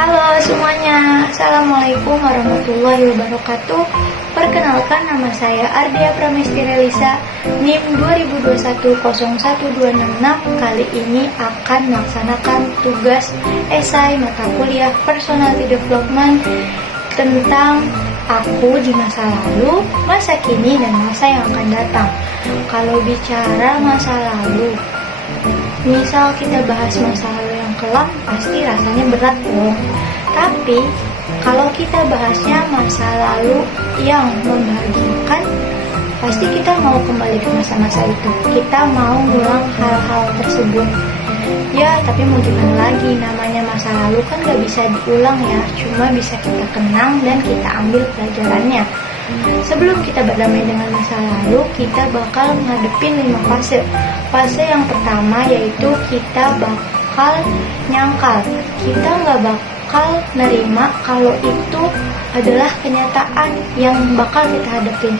Halo semuanya, Assalamualaikum warahmatullahi wabarakatuh. Perkenalkan, nama saya Ardia Pramesti Relisa, NIM 20210126. Kali ini akan melaksanakan tugas esai mata kuliah Personality Development tentang aku di masa lalu, masa kini, dan masa yang akan datang. Kalau bicara masa lalu, misal kita bahas masa lalu yang kelam, pasti rasanya berat dong. Tapi kalau kita bahasnya masa lalu yang membahagiakan, pasti kita mau kembali ke masa-masa itu. Kita mau ngulang hal-hal tersebut. Ya, tapi mau gimana lagi, namanya masa lalu kan gak bisa diulang ya. Cuma bisa kita kenang dan kita ambil pelajarannya. Sebelum kita berdamai dengan masa lalu, kita bakal ngadepin 5 fase. Fase yang pertama yaitu kita bakal nyangkal. Kita gak bakal nerima kalau itu adalah kenyataan yang bakal kita hadapin.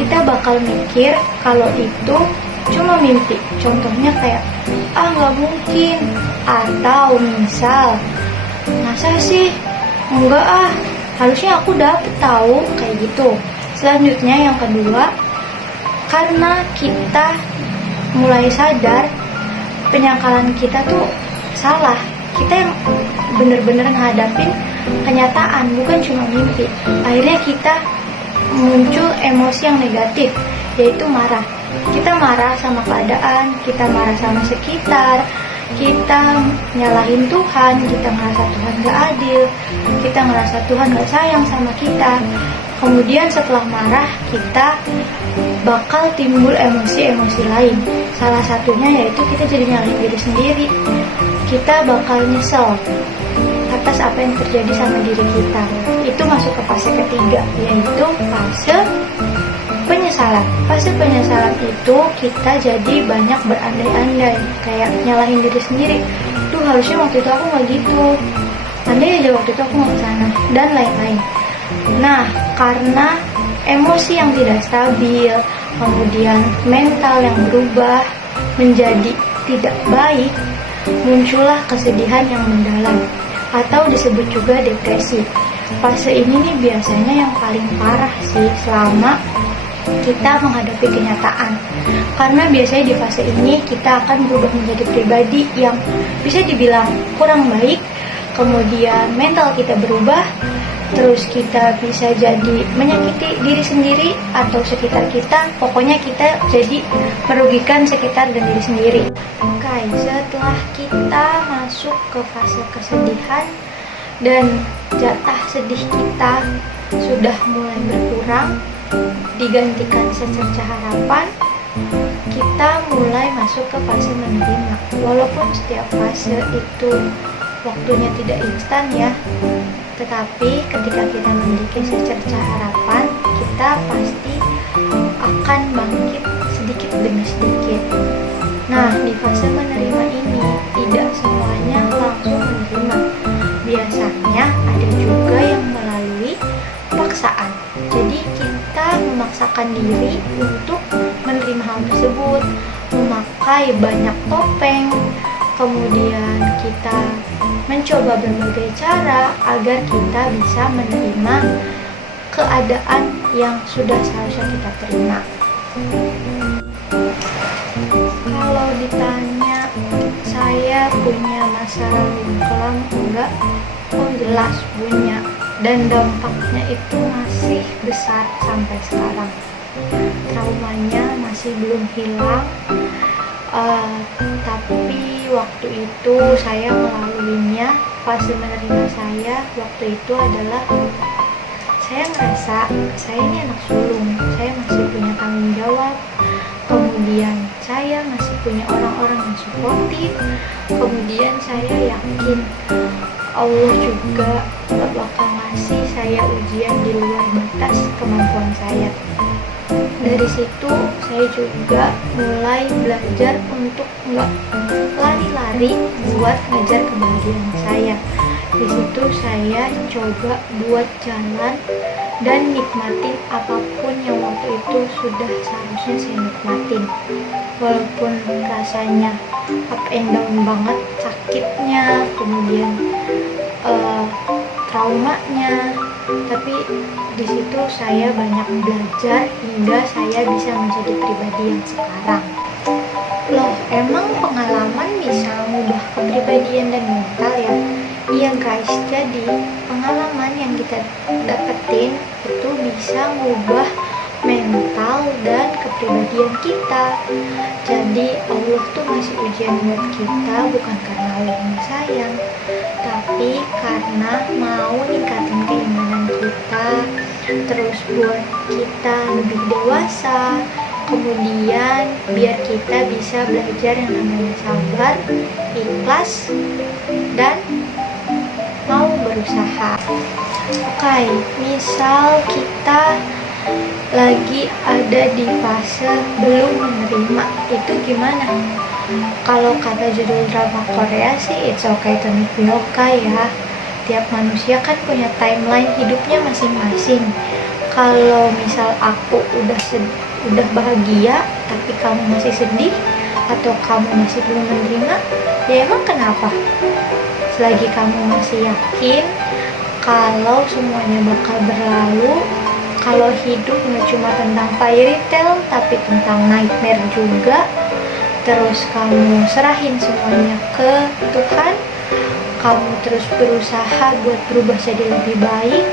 Kita bakal mikir kalau itu cuma mimpi. Contohnya kayak, gak mungkin. Atau misal, masa sih? Enggak harusnya aku dapet tahu, kayak gitu. Selanjutnya yang kedua, karena kita mulai sadar penyangkalan kita tuh salah. Kita yang bener-bener ngadapin kenyataan, bukan cuma mimpi. Akhirnya kita muncul emosi yang negatif, yaitu marah. Kita marah sama keadaan, kita marah sama sekitar, kita nyalahin Tuhan, kita ngerasa Tuhan gak adil, kita ngerasa Tuhan gak sayang sama kita. Kemudian setelah marah, kita bakal timbul emosi-emosi lain. Salah satunya yaitu kita jadi nyalahin diri sendiri. Kita bakal nyesel atas apa yang terjadi sama diri kita. Itu masuk ke fase ketiga, yaitu fase penyesalan. Fase penyesalan itu kita jadi banyak berandai-andai, kayak nyalahin diri sendiri. Tuh, harusnya waktu itu aku gak gitu, andai aja waktu itu aku gak kesana, dan lain-lain. Nah, karena emosi yang tidak stabil, kemudian mental yang berubah menjadi tidak baik, muncullah kesedihan yang mendalam, atau disebut juga depresi. Fase ini nih biasanya yang paling parah sih selama kita menghadapi kenyataan. Karena biasanya di fase ini kita akan berubah menjadi pribadi yang bisa dibilang kurang baik, kemudian mental kita berubah, terus kita bisa jadi menyakiti diri sendiri atau sekitar kita. Pokoknya kita jadi merugikan sekitar dan diri sendiri. Oke, setelah kita masuk ke fase kesedihan dan jatah sedih kita sudah mulai berkurang, digantikan secerca harapan, kita mulai masuk ke fase menerima. Walaupun setiap fase itu waktunya tidak instan ya, tetapi ketika kita memiliki secerca harapan, kita pasti akan bangkit sedikit demi sedikit. Nah, di fase menerima ini tidak semuanya langsung menerima. Biasanya ada juga yang melalui paksaan. Jadi kita memaksakan diri untuk menerima hal tersebut, memakai banyak topeng, kemudian kita mencoba berbagai cara agar kita bisa menerima keadaan yang sudah seharusnya kita terima. Kalau ditanya saya punya masa lalu yang kelam enggak? Oh jelas punya, dan dampaknya itu masih besar sampai sekarang. Traumanya masih belum hilang, tapi waktu itu saya melaluinya. Fase menerima saya waktu itu adalah saya ngerasa saya ini anak sulung, saya masih punya tanggung jawab, kemudian saya masih punya orang-orang yang suportif, kemudian saya yakin Allah juga gak bakal ngasih saya ujian di luar batas kemampuan saya. Dari situ saya juga mulai belajar untuk nggak lari-lari buat ngejar kebahagiaan saya. Di situ saya coba buat jalan dan nikmatin apapun yang waktu itu sudah seharusnya saya nikmatin. Walaupun rasanya up and down banget, sakitnya, kemudian uh, traumanya, tapi di situ saya banyak belajar hingga saya bisa menjadi pribadi yang sekarang. Loh, emang pengalaman bisa mengubah kepribadian dan mental ya? Iya guys, jadi pengalaman yang kita dapetin itu bisa mengubah mental dan kepribadian kita. Jadi Allah tuh ngasih ujian buat kita bukan karena Allahnya sayang, tapi karena mau ningkatin keimanan kita, terus buat kita lebih dewasa, kemudian biar kita bisa belajar yang namanya sabar, ikhlas, dan mau berusaha. Oke, misal kita lagi ada di fase belum menerima, itu gimana? Kalau kata judul drama Korea sih it's okay to not be okay ya. Tiap manusia kan punya timeline hidupnya masing-masing. Kalau misal aku udah bahagia tapi kamu masih sedih atau kamu masih belum menerima, ya emang kenapa? Selagi kamu masih yakin kalau semuanya bakal berlalu, kalau hidup nggak cuma tentang fairy tale tapi tentang nightmare juga, terus kamu serahin semuanya ke Tuhan, kamu terus berusaha buat berubah jadi lebih baik,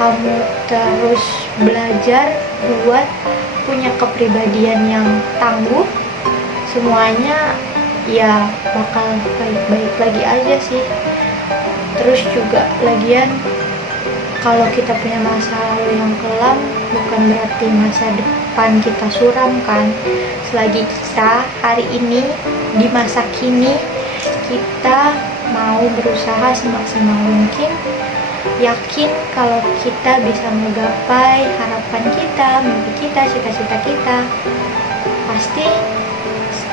kamu terus belajar buat punya kepribadian yang tangguh, semuanya ya bakal baik-baik lagi aja sih. Terus juga lagian kalau kita punya masa lalu yang kelam bukan berarti masa depan kita suram kan. Selagi kita hari ini di masa kini kita mau berusaha semaksimal mungkin, yakin kalau kita bisa menggapai harapan kita, mimpi kita, cita-cita kita, pasti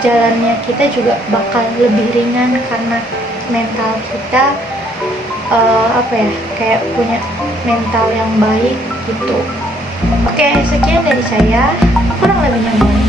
jalannya kita juga bakal lebih ringan karena mental kita kayak punya mental yang baik gitu. Oke, sekian dari saya, kurang lebihnya mohon